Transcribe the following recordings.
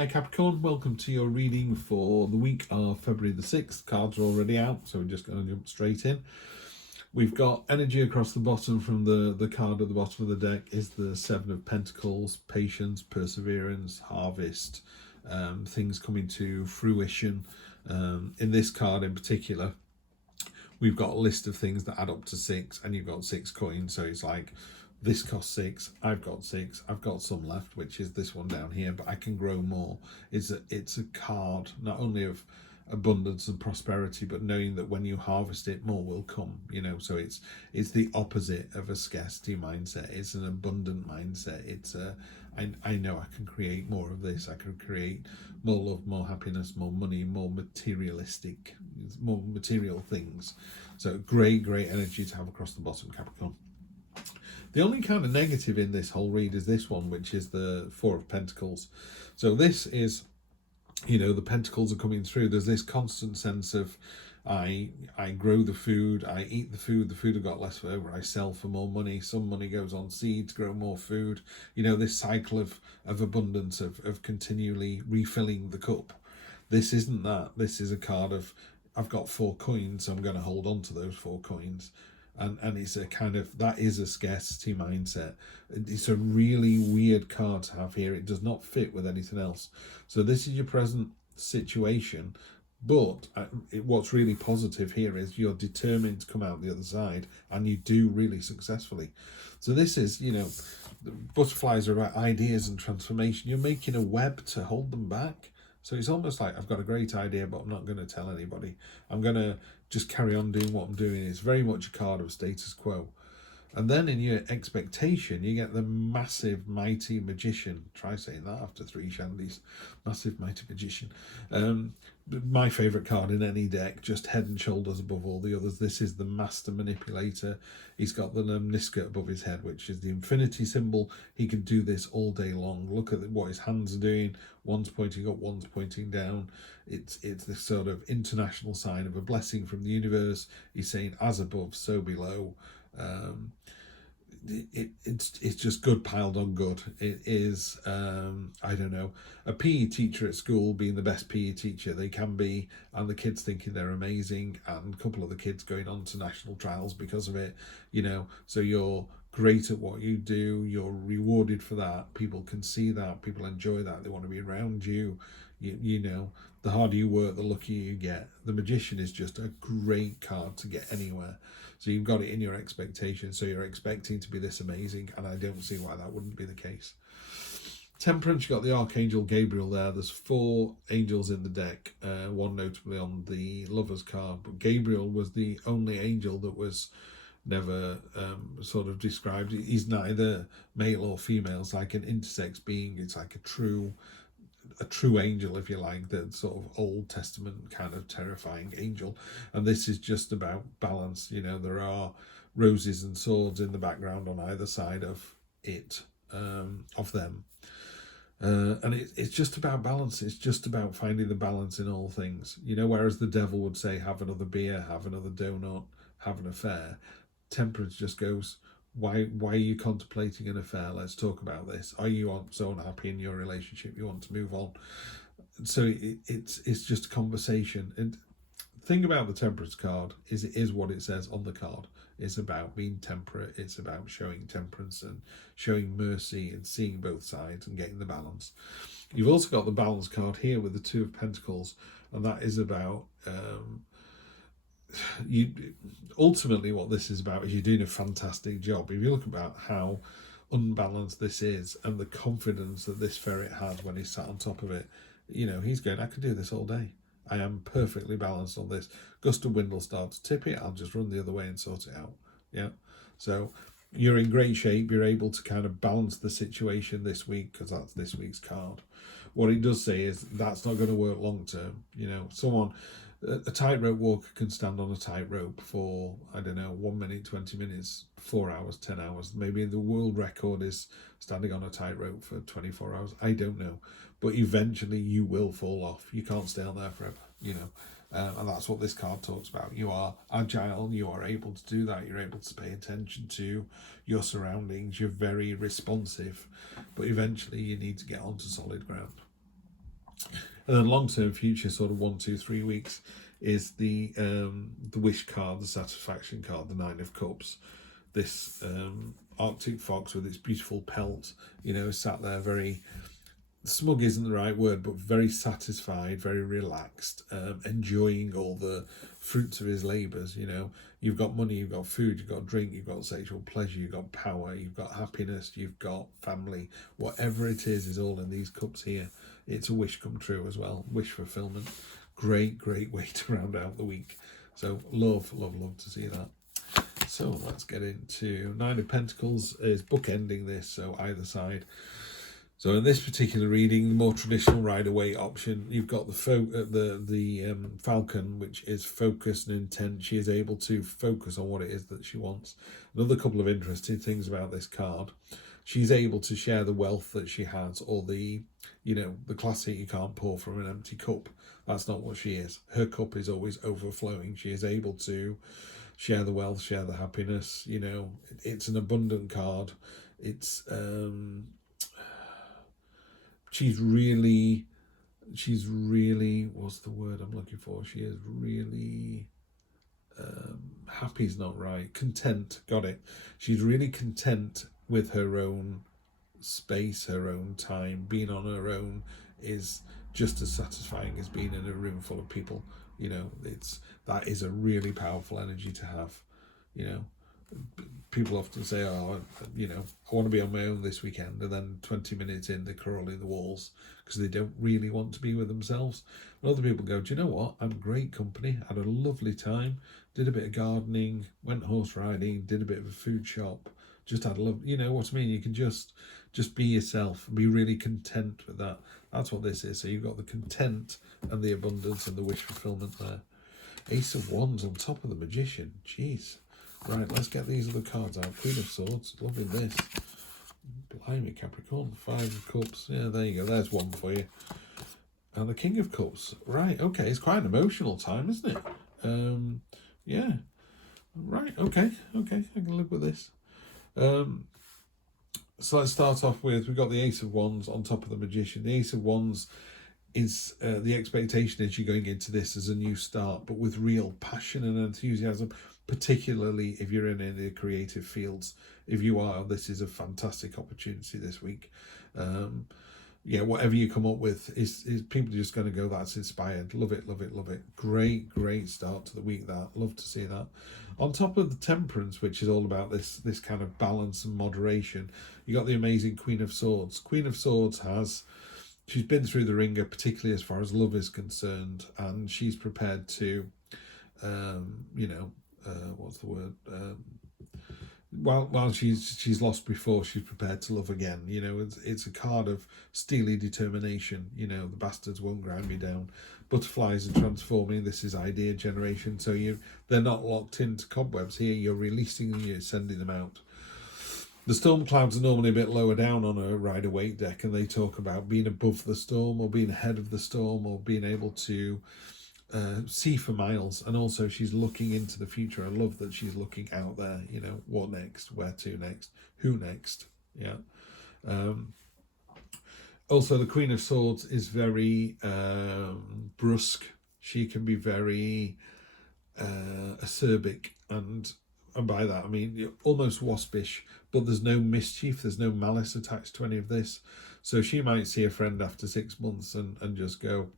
Hi Capricorn, welcome to your reading for the week of February the 6th. Cards are already out, so we're just going to jump straight in. We've got energy across the bottom from the card at the bottom of the deck is the Seven of Pentacles, patience, perseverance, harvest, things coming to fruition. In this card in particular, we've got a list of things that add up to 6, and you've got 6 coins, so it's like this costs 6, I've got 6, I've got some left, which is this one down here, but I can grow more. It's a card not only of abundance and prosperity, but knowing that when you harvest it, more will come, so it's the opposite of a scarcity mindset. It's an abundant mindset. It's I know I can create more of this. I can create more love, more happiness, more money, more material things. So great energy to have across the bottom, Capricorn. The only kind of negative in this whole read is this one, which is the Four of Pentacles. So this is, the pentacles are coming through. There's this constant sense of I grow the food, I eat the food I've got left over, I sell for more money, some money goes on seed to grow more food. This cycle of abundance, of continually refilling the cup. This isn't that. This is a card of, I've got 4 coins, so I'm going to hold on to those 4 coins. And it's a kind of, that is a scarcity mindset. It's a really weird card to have here. It does not fit with anything else. So this is your present situation, but what's really positive here is you're determined to come out the other side, and you do really successfully. So this is, the butterflies are about ideas and transformation. You're making a web to hold them back. So it's almost like, I've got a great idea, but I'm not going to tell anybody. I'm going to just carry on doing what I'm doing. It's very much a card of status quo. And then in your expectation, you get the massive, mighty magician. Try saying that after 3 shandies. Massive, mighty magician. My favourite card in any deck, just head and shoulders above all the others. This is the master manipulator. He's got the Niska above his head, which is the infinity symbol. He can do this all day long. Look at what his hands are doing. One's pointing up, one's pointing down. It's this sort of international sign of a blessing from the universe. He's saying, as above, so below. It's just good piled on good. It is, I don't know, a PE teacher at school being the best PE teacher they can be, and the kids thinking they're amazing, and a couple of the kids going on to national trials because of it, so you're great at what you do, you're rewarded for that, people can see that, people enjoy that, they want to be around you. The harder you work, the luckier you get. The magician is just a great card to get anywhere. So you've got it in your expectation. So you're expecting to be this amazing, and I don't see why that wouldn't be the case. Temperance, you've got the Archangel Gabriel there. There's 4 angels in the deck, one notably on the Lover's card. But Gabriel was the only angel that was never sort of described. He's neither male or female. It's like an intersex being. It's like a true angel, if you like, the sort of Old Testament kind of terrifying angel. And this is just about balance. There are roses and swords in the background on either side of it, of them. And it's just about balance. It's just about finding the balance in all things. Whereas the devil would say, have another beer, have another donut, have an affair. Temperance just goes, why are you contemplating an affair? Let's talk about this. Are you so unhappy in your relationship you want to move on? So it's just a conversation. And the thing about the Temperance card is it is what it says on the card. It's about being temperate. It's about showing temperance and showing mercy and seeing both sides and getting the balance. You've also got the Balance card here with the 2 of Pentacles, and that is about ultimately what this is about is you're doing a fantastic job. If you look about how unbalanced this is and the confidence that this ferret had when he sat on top of it, he's going, I could do this all day. I am perfectly balanced on this. Gust of wind will start to tip it, I'll just run the other way and sort it out. So you're in great shape. You're able to kind of balance the situation this week, because that's this week's card. What it does say is that's not going to work long term. A tightrope walker can stand on a tightrope for, 1 minute, 20 minutes, 4 hours, 10 hours. Maybe the world record is standing on a tightrope for 24 hours. I don't know. But eventually you will fall off. You can't stay on there forever, and that's what this card talks about. You are agile. You are able to do that. You're able to pay attention to your surroundings. You're very responsive. But eventually you need to get onto solid ground. And then long-term future, sort of 1, 2, 3 weeks, is the wish card, the satisfaction card, the Nine of Cups. This Arctic fox with its beautiful pelt, sat there very smug isn't the right word, but very satisfied, very relaxed, enjoying all the fruits of his labours. You've got money, you've got food, you've got drink, you've got sexual pleasure, you've got power, you've got happiness, you've got family. Whatever it is all in these cups here. It's a wish come true as well, wish fulfillment. Great way to round out the week. So love to see that. So let's get into Nine of Pentacles is bookending this, so either side. So in this particular reading, the more traditional Rider-Waite option, you've got the Falcon, which is focused and intent. She is able to focus on what it is that she wants. Another couple of interesting things about this card: she's able to share the wealth that she has, or the classic you can't pour from an empty cup. That's not what she is. Her cup is always overflowing. She is able to share the wealth, share the happiness. It's an abundant card. It's she's really, what's the word I'm looking for? She is really, happy is not right. Content, got it. She's really content with her own space, her own time. Being on her own is just as satisfying as being in a room full of people. That is a really powerful energy to have. People often say, I want to be on my own this weekend, and then 20 minutes in, they're crawling the walls because they don't really want to be with themselves. And other people go, do you know what? I'm great company, had a lovely time, did a bit of gardening, went horse riding, did a bit of a food shop, just had a love, what I mean? You can just be yourself, be really content with that. That's what this is. So you've got the content and the abundance and the wish fulfillment there. Ace of Wands on top of the Magician. Jeez. Right, let's get these other cards out. Queen of Swords, loving this. Blimey, Capricorn. Five of Cups. Yeah, there you go. There's one for you. And the King of Cups. Right, okay. It's quite an emotional time, isn't it? Yeah. Right, okay. I can live with this. So let's start off with, we've got the Ace of Wands on top of the Magician. The Ace of Wands is the expectation is you're going into this as a new start, but with real passion and enthusiasm, particularly if you're in any of the creative fields. If you are, this is a fantastic opportunity this week. Whatever you come up with is people just going to go, that's inspired. Love it. Great start to the week. Love to see that. On top of the Temperance, which is all about this kind of balance and moderation, you got the amazing Queen of Swords. Queen of Swords she's been through the ringer, particularly as far as love is concerned, and she's prepared to, what's the word? While she's lost before, she's prepared to love again. It's a card of steely determination. The bastards won't grind me down. Butterflies are transforming. This is idea generation. So they're not locked into cobwebs here. You're releasing them. You're sending them out. The storm clouds are normally a bit lower down on a Rider-Waite deck, and they talk about being above the storm or being ahead of the storm or being able to see for miles. And also she's looking into the future. I love that she's looking out there. What next? Where to next? Who next? Yeah. Also, the Queen of Swords is very brusque. She can be very acerbic, and by that I mean almost waspish, but there's no mischief, there's no malice attached to any of this. So she might see a friend after 6 months and just go,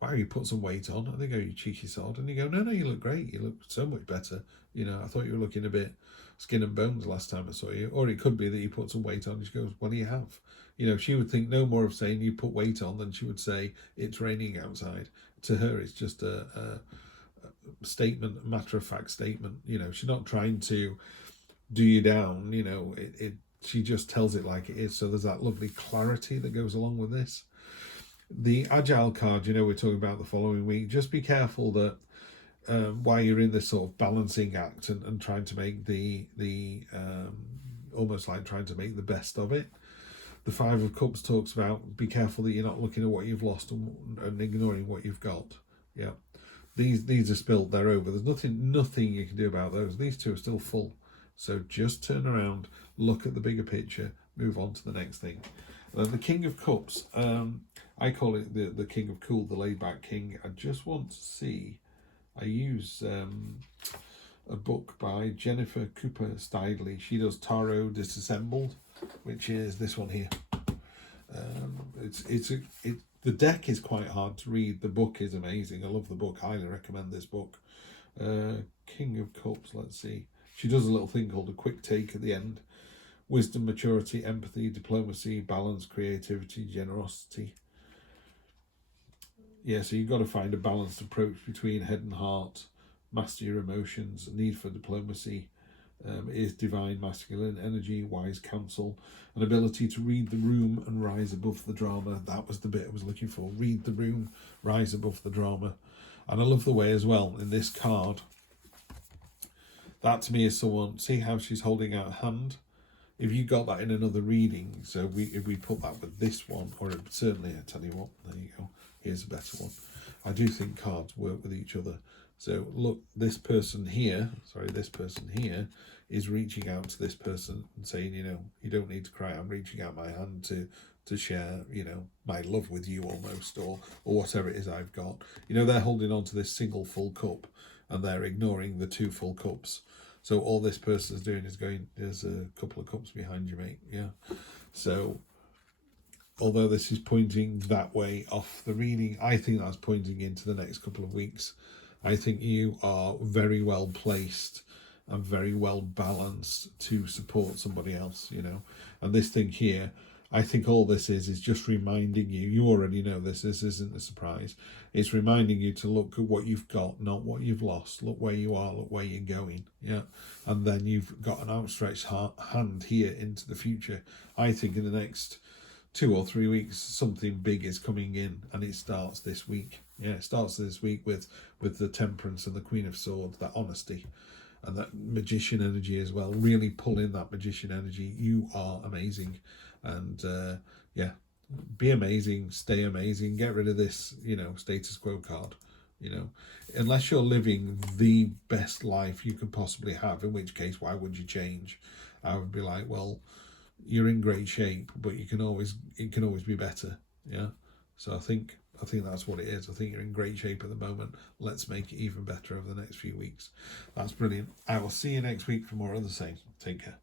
wow, you put some weight on. And they go, you cheeky sod. And you go, no, you look great. You look so much better. I thought you were looking a bit skin and bones last time I saw you. Or it could be that you put some weight on. And she goes, what do you have? She would think no more of saying you put weight on than she would say it's raining outside. To her, it's just a statement, a matter-of-fact statement. She's not trying to do you down. She just tells it like it is. So there's that lovely clarity that goes along with this. The Agile card, we're talking about the following week. Just be careful that while you're in this sort of balancing act and trying to make the almost like trying to make the best of it. The Five of Cups talks about be careful that you're not looking at what you've lost and ignoring what you've got. Yeah, these are spilled, they're over. There's nothing you can do about those. These two are still full. So just turn around, look at the bigger picture, move on to the next thing. And then the King of Cups. I call it the king of cool, the laid back king. I just want to see. I use a book by Jennifer Cooper Stidley. She does Tarot Disassembled, which is this one here. The deck is quite hard to read. The book is amazing. I love the book. Highly recommend this book. King of Cups. Let's see. She does a little thing called a quick take at the end. Wisdom, maturity, empathy, diplomacy, balance, creativity, generosity. Yeah, so you've got to find a balanced approach between head and heart, master your emotions, need for diplomacy, is divine masculine energy, wise counsel, an ability to read the room and rise above the drama. That was the bit I was looking for. Read the room, rise above the drama. And I love the way as well in this card, that to me is someone, see how she's holding out a hand? If you got that in another reading, so if we put that with this one, or certainly, I tell you what, there you go, here's a better one. I do think cards work with each other. So look, this person here is reaching out to this person and saying, you know, you don't need to cry, I'm reaching out my hand to share, you know, my love with you almost, or whatever it is I've got. You know, they're holding on to this single full cup and they're ignoring the two full cups. So all this person is doing is going, there's a couple of cups behind you, mate. Yeah. So although this is pointing that way off the reading, I think that's pointing into the next couple of weeks. I think you are very well placed and very well balanced to support somebody else, you know. And this thing here, I think all this is just reminding you, you already know this isn't a surprise. It's reminding you to look at what you've got, not what you've lost. Look where you are, look where you're going, yeah. And then you've got an outstretched hand here into the future. I think in the next 2 or 3 weeks, something big is coming in, and it starts this week. Yeah, it starts this week with the Temperance and the Queen of Swords, that honesty and that magician energy as well. Really pull in that magician energy. You are amazing. And yeah, be amazing, stay amazing, get rid of this, you know, status quo card, you know, unless you're living the best life you can possibly have, in which case, why would you change? I would be like, well, you're in great shape, but it can always be better. Yeah. So I think that's what it is. I think you're in great shape at the moment. Let's make it even better over the next few weeks. That's brilliant. I will see you next week for more of the same. Take care.